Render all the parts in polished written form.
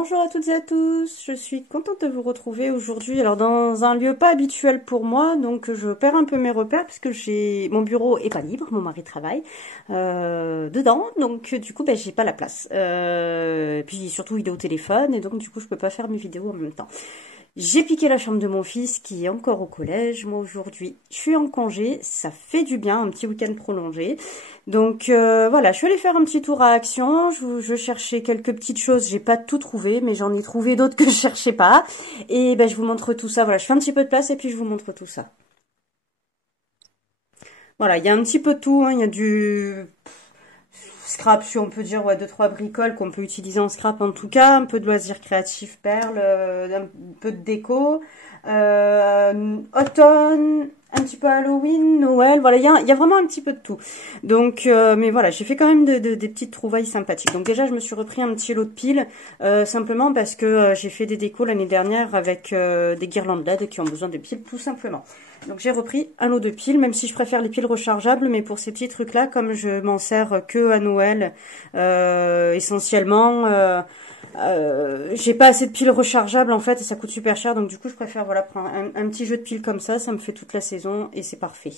Bonjour à toutes et à tous, je suis contente de vous retrouver aujourd'hui, alors dans un lieu pas habituel pour moi, donc je perds un peu mes repères parce que mon bureau est pas libre, mon mari travaille dedans, donc du coup j'ai pas la place. Puis surtout il est au téléphone et donc du coup je peux pas faire mes vidéos en même temps. J'ai piqué la chambre de mon fils qui est encore au collège. Moi aujourd'hui, je suis en congé, ça fait du bien, un petit week-end prolongé. Donc voilà, je suis allée faire un petit tour à Action. Je cherchais quelques petites choses, j'ai pas tout trouvé, mais j'en ai trouvé d'autres que je cherchais pas. Et je vous montre tout ça. Voilà, je fais un petit peu de place et puis je vous montre tout ça. Voilà, il y a un petit peu de tout, hein. Il y a du scrap, si on peut dire, ouais, deux, trois bricoles qu'on peut utiliser en scrap en tout cas, un peu de loisirs créatifs, perles, un peu de déco, automne, un petit peu Halloween, Noël, voilà, il y a vraiment un petit peu de tout. Donc, mais voilà, j'ai fait quand même des petites trouvailles sympathiques. Donc déjà, je me suis repris un petit lot de piles, simplement parce que j'ai fait des décos l'année dernière avec des guirlandes LED qui ont besoin de piles, tout simplement. Donc j'ai repris un lot de piles, même si je préfère les piles rechargeables, mais pour ces petits trucs-là, comme je m'en sers que à Noël, essentiellement, j'ai pas assez de piles rechargeables en fait, et ça coûte super cher, donc du coup je préfère voilà prendre un petit jeu de piles comme ça me fait toute la saison et c'est parfait.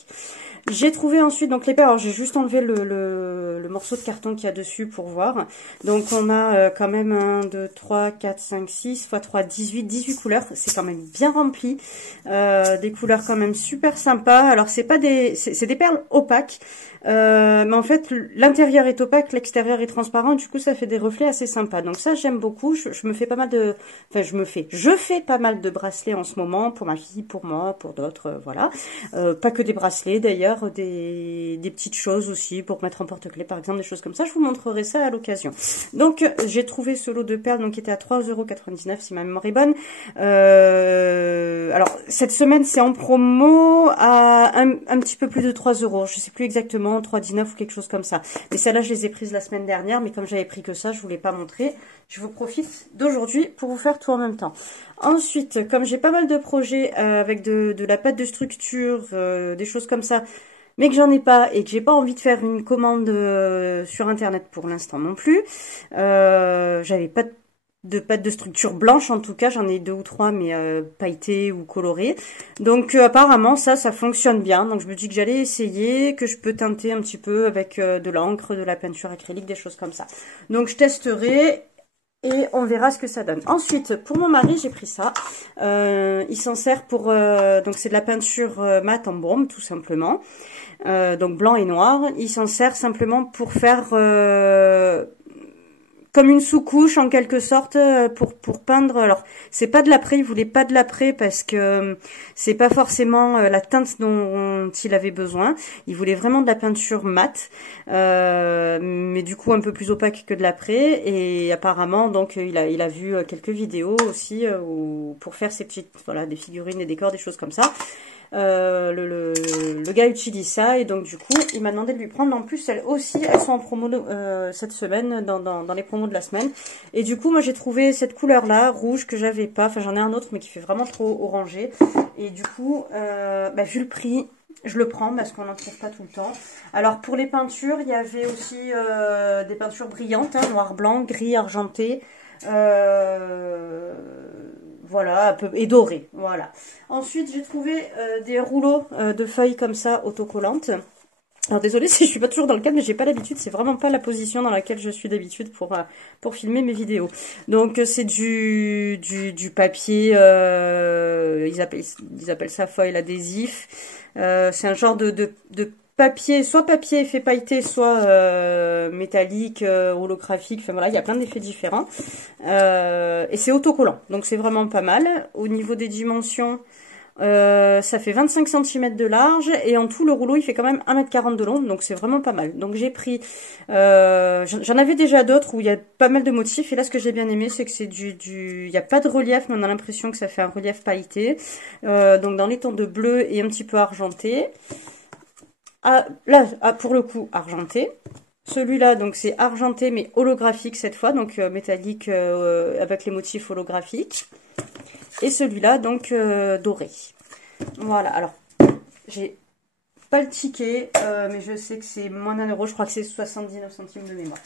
J'ai trouvé ensuite donc les paires, alors j'ai juste enlevé le morceau de carton qu'il y a dessus pour voir. Donc on a quand même 1, 2, 3, 4, 5, 6 x 3, 18 couleurs, c'est quand même bien rempli. Des couleurs quand même super sympas. Alors c'est pas c'est des perles opaques. Mais en fait l'intérieur est opaque, l'extérieur est transparent, du coup ça fait des reflets assez sympas, donc ça j'aime beaucoup. Je me fais pas mal de, enfin je fais pas mal de bracelets en ce moment, pour ma fille, pour moi, pour d'autres, voilà, pas que des bracelets d'ailleurs, des petites choses aussi pour mettre en porte-clés par exemple, des choses comme ça. Je vous montrerai ça à l'occasion. Donc j'ai trouvé ce lot de perles donc qui était à 3,99 € si ma mémoire est bonne. Alors cette semaine c'est en promo à un petit peu plus de 3 €, je sais plus exactement, 3,19 ou quelque chose comme ça. Mais celles-là, je les ai prises la semaine dernière, mais comme j'avais pris que ça, je voulais pas montrer. Je vous profite d'aujourd'hui pour vous faire tout en même temps. Ensuite, comme j'ai pas mal de projets avec de la pâte de structure, des choses comme ça, mais que j'en ai pas et que j'ai pas envie de faire une commande sur internet pour l'instant non plus. J'avais pas de pâte de structure blanche, en tout cas j'en ai 2 ou 3 mais pailletées ou colorées, donc apparemment ça fonctionne bien, donc je me dis que j'allais essayer, que je peux teinter un petit peu avec de l'encre, de la peinture acrylique, des choses comme ça. Donc je testerai et on verra ce que ça donne. Ensuite, pour mon mari, j'ai pris ça. Il s'en sert pour... donc c'est de la peinture mat en baume, tout simplement. Donc blanc et noir. Il s'en sert simplement pour faire... comme une sous-couche en quelque sorte pour peindre. Alors c'est pas de l'après, il voulait pas de l'après parce que c'est pas forcément la teinte dont il avait besoin. Il voulait vraiment de la peinture mate, mais du coup un peu plus opaque que de l'après. Et apparemment donc il a vu quelques vidéos aussi pour faire ces petites des figurines, des décors, des choses comme ça. Le gars utilise ça et donc du coup il m'a demandé de lui prendre. En plus elles sont en promo cette semaine dans les promos de la semaine, et du coup moi j'ai trouvé cette couleur là rouge que j'avais pas, enfin j'en ai un autre mais qui fait vraiment trop orangé, et du coup vu le prix je le prends parce qu'on n'en trouve pas tout le temps. Alors pour les peintures il y avait aussi des peintures brillantes, hein, noir, blanc, gris, argenté, voilà, un peu, et doré, voilà. Ensuite, j'ai trouvé des rouleaux de feuilles comme ça, autocollantes. Alors désolée si je suis pas toujours dans le cadre, mais j'ai pas l'habitude, c'est vraiment pas la position dans laquelle je suis d'habitude pour filmer mes vidéos. Donc c'est du papier, ils appellent ça foil adhésif. C'est un genre de papier, soit papier effet pailleté, soit métallique, holographique, enfin voilà, il y a plein d'effets différents. Et c'est autocollant, donc c'est vraiment pas mal. Au niveau des dimensions, ça fait 25 cm de large, et en tout le rouleau il fait quand même 1,40 m de long, donc c'est vraiment pas mal. Donc j'ai pris, j'en avais déjà d'autres où il y a pas mal de motifs, et là ce que j'ai bien aimé c'est que c'est il n'y a pas de relief, mais on a l'impression que ça fait un relief pailleté, donc dans les tons de bleu et un petit peu argenté. Là, pour le coup, argenté. Celui-là, donc c'est argenté mais holographique cette fois, donc métallique avec les motifs holographiques. Et celui-là, donc doré. Voilà, alors, j'ai pas le ticket, mais je sais que c'est moins d'1 €, je crois que c'est 79 centimes de mémoire.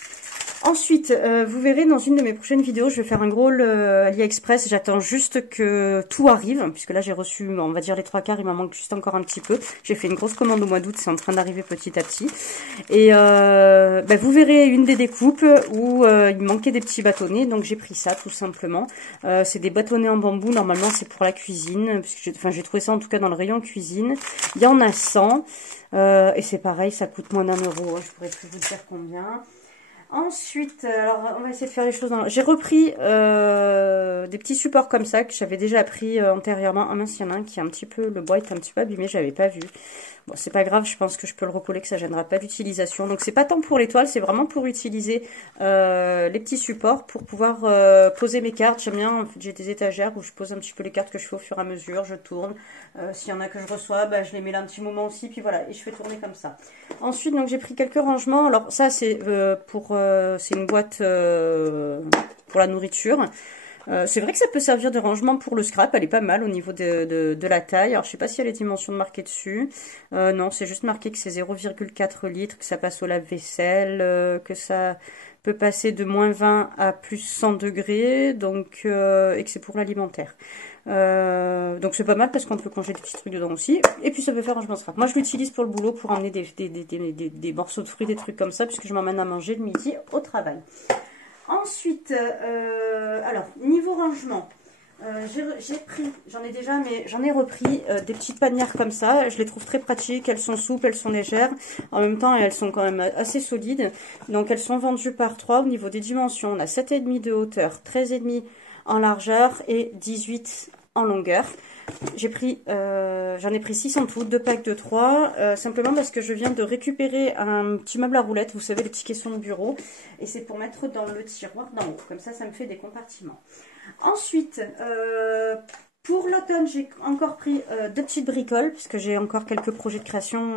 Ensuite, vous verrez dans une de mes prochaines vidéos, je vais faire un gros AliExpress. J'attends juste que tout arrive, puisque là j'ai reçu, on va dire les 3/4, il m'en manque juste encore un petit peu. J'ai fait une grosse commande au mois d'août, c'est en train d'arriver petit à petit. Et vous verrez une des découpes où il manquait des petits bâtonnets, donc j'ai pris ça tout simplement. C'est des bâtonnets en bambou, normalement c'est pour la cuisine, puisque j'ai trouvé ça en tout cas dans le rayon cuisine. Il y en a 100, et c'est pareil, ça coûte moins d'1 euro, je pourrais plus vous dire combien. Ensuite, alors on va essayer de faire les choses dans... J'ai repris des petits supports comme ça que j'avais déjà pris antérieurement. Ah mince, il y en a un qui est un petit peu... Le bois est un petit peu abîmé, j'avais pas vu. Bon, c'est pas grave, je pense que je peux le recoller, que ça gênera pas l'utilisation. Donc c'est pas tant pour les toiles, c'est vraiment pour utiliser les petits supports pour pouvoir poser mes cartes. J'aime bien, en fait, j'ai des étagères où je pose un petit peu les cartes que je fais au fur et à mesure, je tourne. S'il y en a que je reçois, je les mets là un petit moment aussi, puis voilà, et je fais tourner comme ça. Ensuite, donc j'ai pris quelques rangements. Alors ça, c'est c'est une boîte pour la nourriture. C'est vrai que ça peut servir de rangement pour le scrap, elle est pas mal au niveau de la taille. Alors je sais pas s'il y a les dimensions marquées dessus. Non, c'est juste marqué que c'est 0,4 litres, que ça passe au lave-vaisselle, que ça peut passer de -20 à plus 100 degrés, donc et que c'est pour l'alimentaire. Donc c'est pas mal parce qu'on peut congeler des petits trucs dedans aussi. Et puis ça peut faire rangement scrap. Moi je l'utilise pour le boulot, pour emmener des morceaux de fruits, des trucs comme ça, puisque je m'emmène à manger le midi au travail. Ensuite, alors, niveau rangement, j'ai pris, j'en ai déjà, mais j'en ai repris des petites panières comme ça. Je les trouve très pratiques, elles sont souples, elles sont légères. En même temps, elles sont quand même assez solides. Donc, elles sont vendues par 3 au niveau des dimensions. On a 7,5 de hauteur, 13,5 en largeur et 18 en longueur. J'en ai pris 6 en tout, 2 packs de 3, simplement parce que je viens de récupérer un petit meuble à roulettes, vous savez, les petits caissons de bureau, et c'est pour mettre dans le tiroir d'en haut, comme ça me fait des compartiments. Ensuite, pour l'automne, j'ai encore pris 2 petites bricoles, puisque j'ai encore quelques projets de création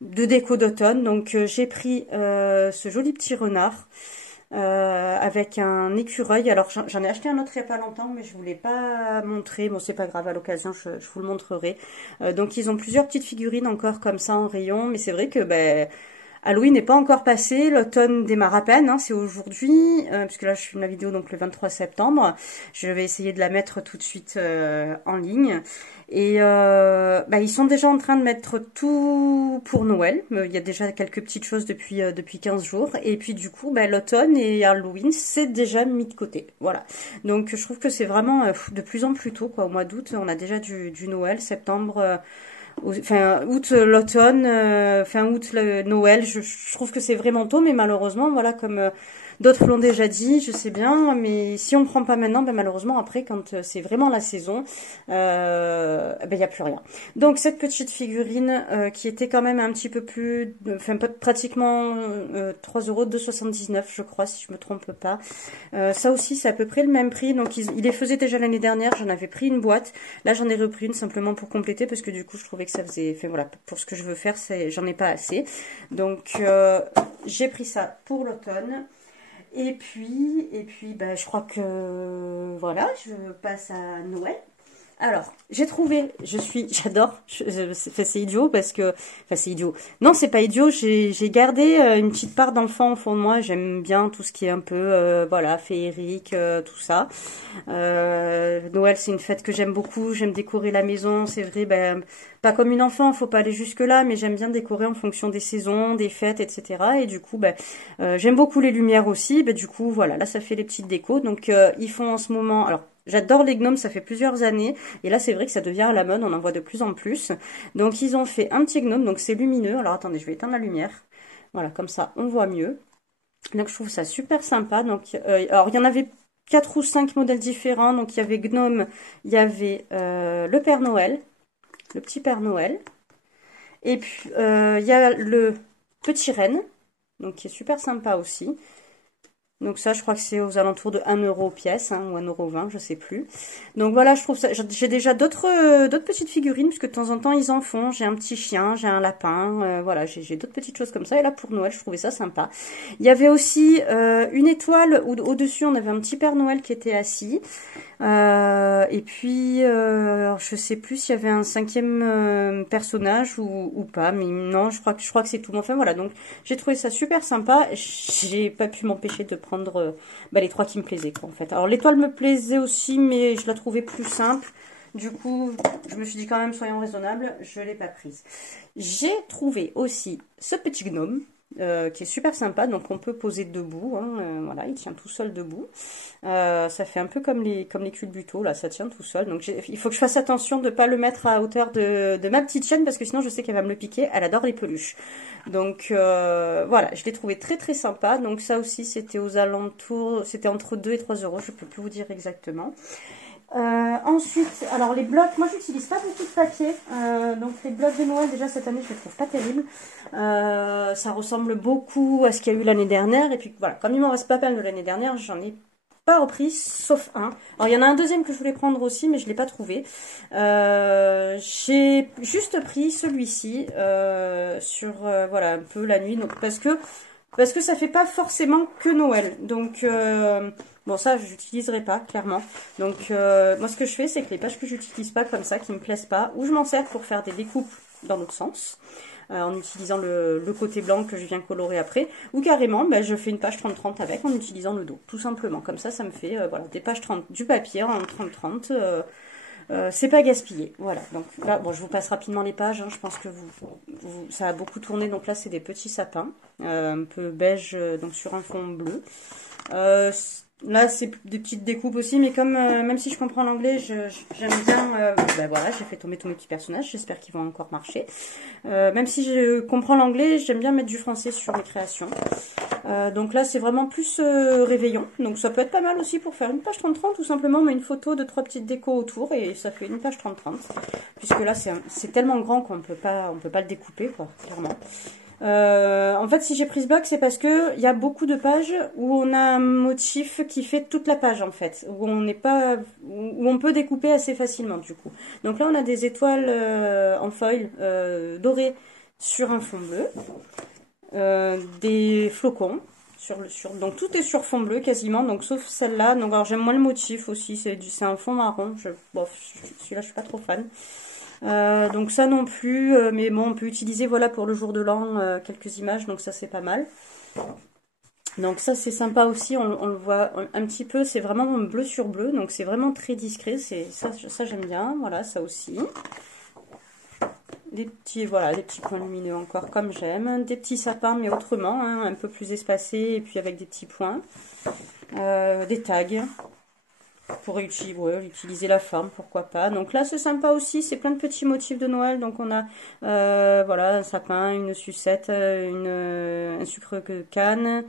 de déco d'automne, donc j'ai pris ce joli petit renard, avec un écureuil. Alors j'en ai acheté un autre il n'y a pas longtemps, mais je ne voulais pas montrer. Bon, c'est pas grave, à l'occasion je vous le montrerai. Donc ils ont plusieurs petites figurines encore comme ça en rayon, mais c'est vrai que Halloween n'est pas encore passé, l'automne démarre à peine, hein, c'est aujourd'hui, puisque là je filme la vidéo donc le 23 septembre. Je vais essayer de la mettre tout de suite en ligne. Et ils sont déjà en train de mettre tout pour Noël. Il y a déjà quelques petites choses depuis 15 jours. Et puis du coup, l'automne et Halloween, c'est déjà mis de côté. Voilà. Donc je trouve que c'est vraiment de plus en plus tôt, quoi. Au mois d'août, on a déjà du Noël, septembre... Fin août, l'automne, fin août, le Noël, je trouve que c'est vraiment tôt, mais malheureusement, voilà, comme d'autres l'ont déjà dit, je sais bien, mais si on ne prend pas maintenant, malheureusement, après, quand c'est vraiment la saison, il n'y a plus rien. Donc, cette petite figurine qui était quand même un petit peu plus, pratiquement 3 €, 2,79 €, je crois, si je me trompe pas. Ça aussi, c'est à peu près le même prix. Donc, il les faisait déjà l'année dernière, j'en avais pris une boîte. Là, j'en ai repris une simplement pour compléter, parce que du coup, je trouvais que ça faisait, voilà, pour ce que je veux faire, j'en ai pas assez. Donc, j'ai pris ça pour l'automne. Et puis, je crois que, voilà, je passe à Noël. Alors, j'ai trouvé, j'adore, c'est idiot parce que, c'est idiot. Non, c'est pas idiot, j'ai gardé une petite part d'enfant au fond de moi, j'aime bien tout ce qui est un peu, voilà, féerique, tout ça. Noël, c'est une fête que j'aime beaucoup, j'aime décorer la maison, c'est vrai, pas comme une enfant, faut pas aller jusque là, mais j'aime bien décorer en fonction des saisons, des fêtes, etc. Et du coup, j'aime beaucoup les lumières aussi, du coup, voilà, là, ça fait les petites décos. Donc, ils font en ce moment, alors, j'adore les gnomes, ça fait plusieurs années. Et là, c'est vrai que ça devient à la mode, on en voit de plus en plus. Donc, ils ont fait un petit gnome, donc c'est lumineux. Alors, attendez, je vais éteindre la lumière. Voilà, comme ça, on voit mieux. Donc, je trouve ça super sympa. Donc, alors, il y en avait 4 ou 5 modèles différents. Donc, il y avait gnome, il y avait le Père Noël, le petit Père Noël. Et puis, il y a le petit renne, donc qui est super sympa aussi. Donc ça, je crois que c'est aux alentours de 1 euro pièce, hein, ou 1,20 €, je sais plus. Donc voilà, je trouve ça. J'ai déjà d'autres petites figurines, puisque de temps en temps, ils en font. J'ai un petit chien, j'ai un lapin, voilà, j'ai d'autres petites choses comme ça. Et là, pour Noël, je trouvais ça sympa. Il y avait aussi une étoile, où au-dessus, on avait un petit Père Noël qui était assis. Et puis, alors, je sais plus s'il y avait un cinquième personnage ou pas, mais non, je crois que c'est tout. Mais enfin voilà, donc j'ai trouvé ça super sympa. J'ai pas pu m'empêcher de prendre les trois qui me plaisaient, quoi, en fait. Alors l'étoile me plaisait aussi, mais je la trouvais plus simple. Du coup, je me suis dit quand même, soyons raisonnables, je l'ai pas prise. J'ai trouvé aussi ce petit gnome. Qui est super sympa, donc on peut poser debout, hein, voilà, il tient tout seul debout. Ça fait un peu comme les culbutos, là, ça tient tout seul. Donc il faut que je fasse attention de ne pas le mettre à hauteur de ma petite chienne, parce que sinon je sais qu'elle va me le piquer, elle adore les peluches. Donc voilà, je l'ai trouvé très très sympa. Donc ça aussi c'était aux alentours, c'était entre 2 et 3 euros, je peux plus vous dire exactement. Ensuite, alors les blocs, moi j'utilise pas beaucoup de papier, donc les blocs de Noël déjà cette année je les trouve pas terribles, ça ressemble beaucoup à ce qu'il y a eu l'année dernière, et puis voilà, comme il m'en reste pas mal de l'année dernière, j'en ai pas repris, sauf un. Alors il y en a un deuxième que je voulais prendre aussi, mais je l'ai pas trouvé. J'ai juste pris celui-ci sur voilà un peu la nuit, donc parce que ça fait pas forcément que Noël, donc bon, ça, je n'utiliserai pas, clairement. Donc, moi, ce que je fais, c'est que les pages que j'utilise pas comme ça, qui me plaisent pas, ou je m'en sers pour faire des découpes dans l'autre sens, en utilisant le côté blanc que je viens colorer après, ou carrément, je fais une page 30-30 avec, en utilisant le dos, tout simplement. Comme ça me fait, voilà, des pages 30, du papier en 30-30, c'est pas gaspillé, voilà. Donc là, bon, je vous passe rapidement les pages, hein, je pense que ça a beaucoup tourné, donc là, c'est des petits sapins, un peu beige, donc sur un fond bleu. Là, c'est des petites découpes aussi, mais comme même si je comprends l'anglais, j'aime bien. Voilà, j'ai fait tomber tous mes petits personnages. J'espère qu'ils vont encore marcher. Même si je comprends l'anglais, j'aime bien mettre du français sur mes créations. Donc là, c'est vraiment plus réveillon. Donc ça peut être pas mal aussi pour faire une page 30-30, tout simplement, mais une photo de 3 petites décos autour et ça fait une page 30-30. Puisque là, c'est tellement grand qu'on peut pas le découper, quoi, clairement. En fait, si j'ai pris ce bloc, c'est parce que il y a beaucoup de pages où on a un motif qui fait toute la page, en fait, où on n'est pas, où on peut découper assez facilement, du coup. Donc là, on a des étoiles en foil dorées sur un fond bleu, des flocons. Donc tout est sur fond bleu quasiment, donc sauf celle-là. Donc alors j'aime moins le motif aussi, c'est un fond marron. Celui-là, je suis pas trop fan. Donc ça non plus, mais bon, on peut utiliser, voilà, pour le jour de l'an, quelques images, donc ça c'est pas mal. Donc ça c'est sympa aussi, on le voit un petit peu, c'est vraiment bleu sur bleu, donc c'est vraiment très discret, ça j'aime bien, voilà, ça aussi. Voilà, des petits points lumineux encore comme j'aime, des petits sapins mais autrement, hein, un peu plus espacés et puis avec des petits points. Des tags. Pour utiliser la forme, pourquoi pas. Donc là, c'est sympa aussi, c'est plein de petits motifs de Noël. Donc on a voilà, un sapin, une sucette, un sucre de canne,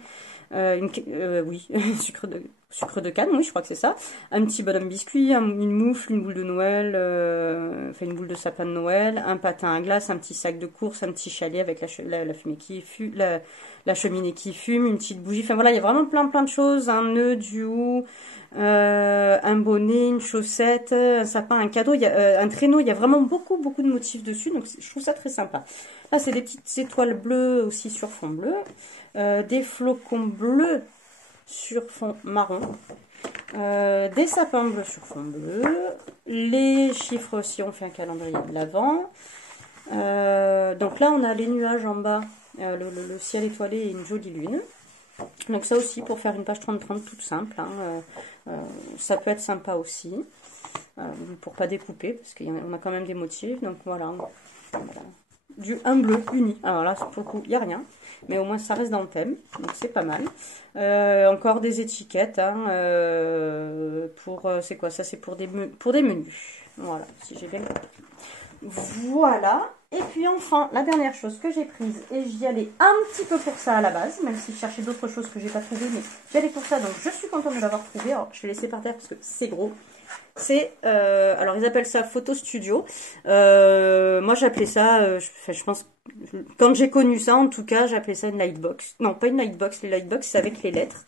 oui, sucre de canne, oui, je crois que c'est ça. Un petit bonhomme biscuit, une moufle, une boule de Noël, enfin une boule de sapin de Noël, un patin à glace, un petit sac de course, un petit chalet avec la fumée qui fume, la cheminée qui fume, une petite bougie. Enfin voilà, il y a vraiment plein de choses, un nœud, du hou, un bonnet, une chaussette, un sapin, un cadeau, un traîneau, il y a vraiment beaucoup de motifs dessus, donc je trouve ça très sympa. Là, c'est des petites étoiles bleues aussi sur fond bleu, des flocons bleus sur fond marron, des sapins bleus sur fond bleu, les chiffres aussi, on fait un calendrier de l'Avent. Donc là, on a les nuages en bas, le ciel étoilé et une jolie lune. Donc ça aussi, pour faire une page 30-30 toute simple, hein, ça peut être sympa aussi, pour pas découper, parce qu'on a quand même des motifs, donc voilà. Un bleu uni, alors là, pour le coup, il n'y a rien, mais au moins ça reste dans le thème, donc c'est pas mal. Encore des étiquettes, hein, c'est quoi ça? C'est pour des menus, voilà, si j'ai bien compris. Voilà, et puis enfin, la dernière chose que j'ai prise, et j'y allais un petit peu pour ça à la base, même si je cherchais d'autres choses que j'ai pas trouvées, mais j'y allais pour ça, donc je suis contente de l'avoir trouvé. Alors, je vais laisser par terre parce que c'est gros. C'est, alors ils appellent ça Photo Studio. Moi j'appelais ça, je pense, quand j'ai connu ça, en tout cas, j'appelais ça une lightbox. Non, pas une lightbox, les lightbox c'est avec les lettres.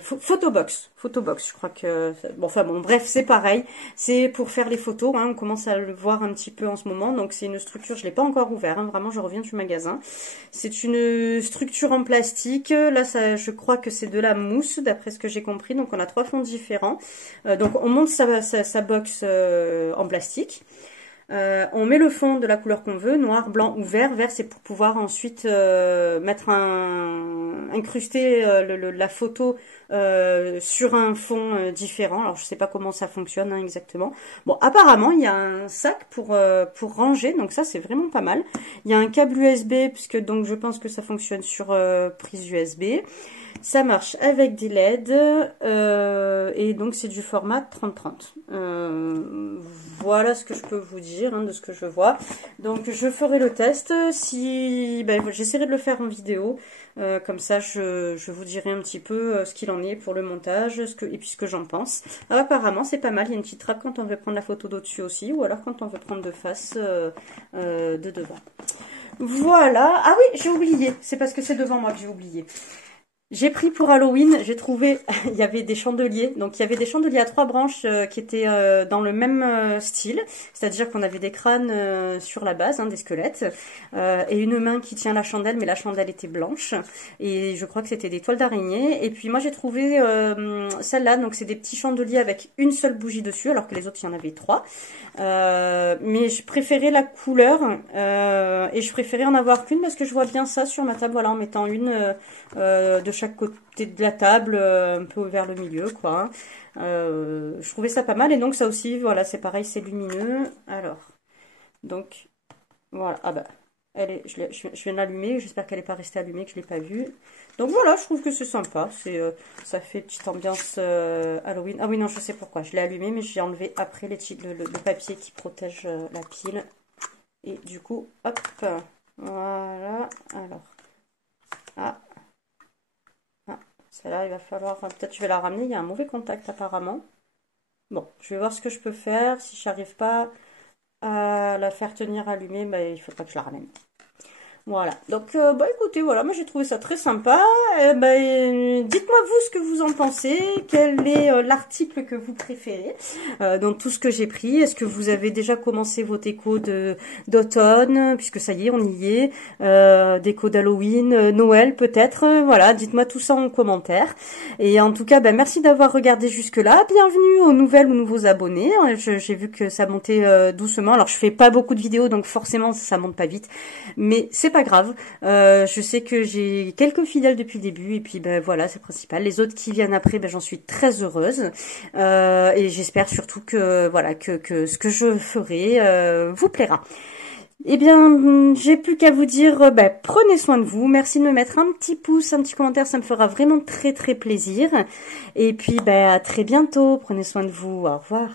Photobox, je crois que... Bon, enfin bon, bref, c'est pareil. C'est pour faire les photos, hein, on commence à le voir un petit peu en ce moment. Donc c'est une structure, je l'ai pas encore ouvert, hein, vraiment, je reviens du magasin. C'est une structure en plastique. Là, ça, je crois que c'est de la mousse, d'après ce que j'ai compris. Donc on a 3 fonds différents. Donc on monte sa box en plastique. On met le fond de la couleur qu'on veut, noir, blanc ou vert. Vert, c'est pour pouvoir ensuite mettre incruster la photo sur un fond différent. Alors, je sais pas comment ça fonctionne, hein, exactement. Bon, apparemment, il y a un sac pour ranger, donc ça, c'est vraiment pas mal. Il y a un câble USB, puisque donc je pense que ça fonctionne sur prise USB. Ça marche avec des LED et donc c'est du format 30-30. Voilà ce que je peux vous dire, hein, de ce que je vois. Donc je ferai le test. Si j'essaierai de le faire en vidéo. Comme ça je vous dirai un petit peu ce qu'il en est pour le montage et puis ce que j'en pense. Alors, apparemment c'est pas mal. Il y a une petite trappe quand on veut prendre la photo d'au-dessus aussi, ou alors quand on veut prendre de face de devant. Voilà. Ah oui, j'ai oublié. C'est parce que c'est devant moi que j'ai oublié. J'ai pris pour Halloween, j'ai trouvé, il y avait des chandeliers. Donc il y avait des chandeliers à 3 branches qui étaient dans le même style. C'est-à-dire qu'on avait des crânes sur la base, hein, des squelettes. Et une main qui tient la chandelle, mais la chandelle était blanche. Et je crois que c'était des toiles d'araignée. Et puis moi j'ai trouvé celle-là, donc c'est des petits chandeliers avec une seule bougie dessus, alors que les autres il y en avait 3. Mais je préférais la couleur et je préférais en avoir qu'une parce que je vois bien ça sur ma table, voilà, en mettant une de chaque côté de la table, un peu vers le milieu, quoi. Je trouvais ça pas mal, et donc ça aussi, voilà, c'est pareil, c'est lumineux. Alors, donc, voilà, ah bah, je viens de l'allumer, j'espère qu'elle n'est pas restée allumée, que je ne l'ai pas vue. Donc voilà, je trouve que c'est sympa, ça fait petite ambiance Halloween. Ah oui, non, je sais pourquoi, je l'ai allumé, mais j'ai enlevé après le papier qui protège la pile. Et du coup, hop, voilà, alors, ah, celle-là, il va falloir... Peut-être je vais la ramener. Il y a un mauvais contact apparemment. Bon, je vais voir ce que je peux faire. Si je n'arrive pas à la faire tenir allumée, il faudra que je la ramène. Voilà, donc écoutez, voilà, moi j'ai trouvé ça très sympa. Dites-moi vous ce que vous en pensez, quel est l'article que vous préférez dans tout ce que j'ai pris. Est-ce que vous avez déjà commencé vos décos d'automne, puisque ça y est, on y est, déco d'Halloween, Noël peut-être, voilà, dites-moi tout ça en commentaire. Et en tout cas, merci d'avoir regardé jusque-là. Bienvenue aux nouvelles ou nouveaux abonnés. J'ai vu que ça montait doucement. Alors je fais pas beaucoup de vidéos, donc forcément ça monte pas vite, mais c'est pas grave, je sais que j'ai quelques fidèles depuis le début, et puis voilà, c'est principal. Les autres qui viennent après, j'en suis très heureuse, et j'espère surtout que voilà que ce que je ferai vous plaira. Eh bien, j'ai plus qu'à vous dire, prenez soin de vous. Merci de me mettre un petit pouce, un petit commentaire, ça me fera vraiment très très plaisir. Et puis à très bientôt, prenez soin de vous, au revoir.